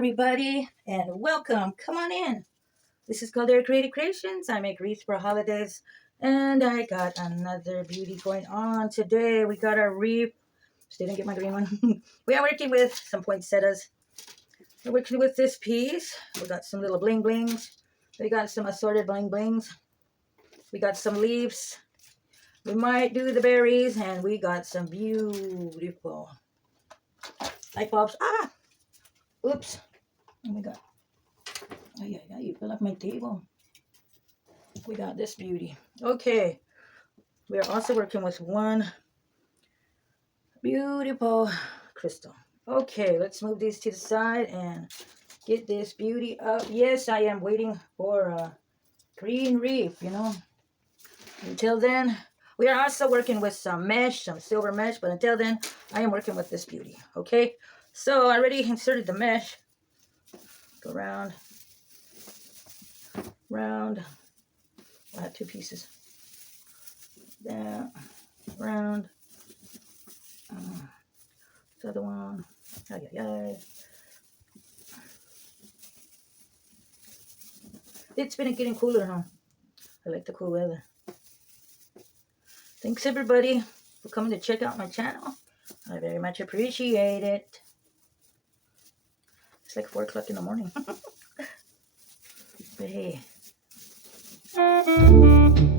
everybody, and welcome. Come on in. This is Caldera Creative Creations. I make wreaths for holidays, and I got another beauty going on today. We got our wreath. Still didn't get my green one. We are working with some poinsettias. We're working with this piece. We got some little bling blings. We got some assorted bling blings. We got some leaves. We might do the berries, and we got some beautiful light bulbs. Oops. Oh my God. Oh yeah, you fill up my table. We got this beauty. Okay. We are also working with one beautiful crystal. Okay, let's move these to the side and get this beauty up. Yes, I am waiting for a green wreath, Until then, we are also working with some mesh, some silver mesh, but until then, I am working with this beauty. Okay, so I already inserted the mesh. Go round. I have two pieces. Down, round. This other one. It's been getting cooler, huh? I like the cool weather. Thanks everybody for coming to check out my channel. I very much appreciate it. It's like 4 o'clock in the morning. But hey.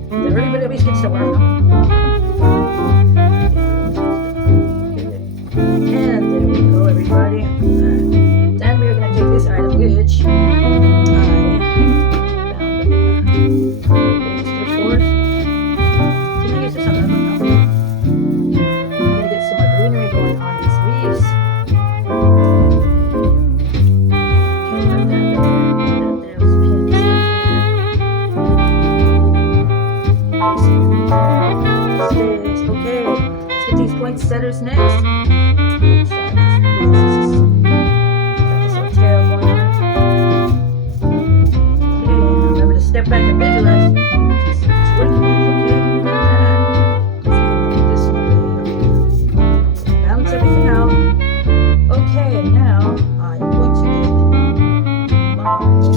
Everybody always gets to work. And there we go, everybody. Then we're going to take this item, which I found in the store. Can I use this on that one now? I'm going to get some more greenery going on these leaves. Okay, let's get these poinsettias next. Got this little tail going on. Okay, remember to step back and visualize. It's working. Okay, this way. Balance everything out. Okay, now I'm going to get my bulbs.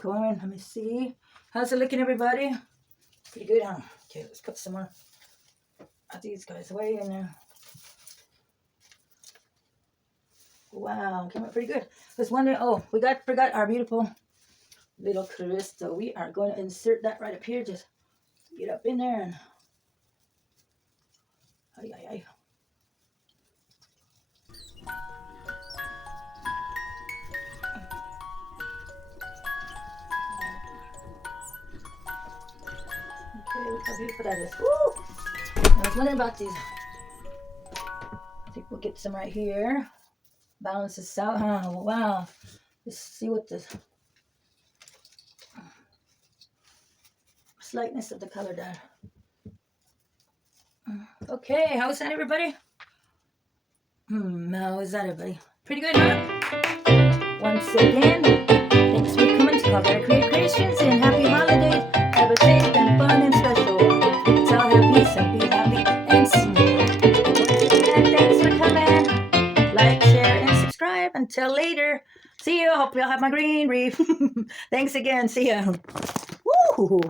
going. Let me see. How's it looking, everybody? Pretty good, huh? Okay, let's put some more of these guys away in there. Wow, came out pretty good. I was wondering, oh, we forgot our beautiful little crystal. We are going to insert that right up here. Just get up in there and ay, ay, ay. Okay, look how beautiful that is. Woo! I was wondering about these. I think we'll get some right here. Balance this out, huh? Wow. Let's see what the slightness of the color does. Okay, how's that, everybody? How is that, everybody? Pretty good, huh? Once again, thanks for coming to Caldera Creations and happy holidays. Have a safe and fun and special. Let's all have peace and be happy and smile. And thanks for coming. Like, share, and subscribe. Until later. See you. Hope you'll have my green reef. Thanks again. See ya. Woo!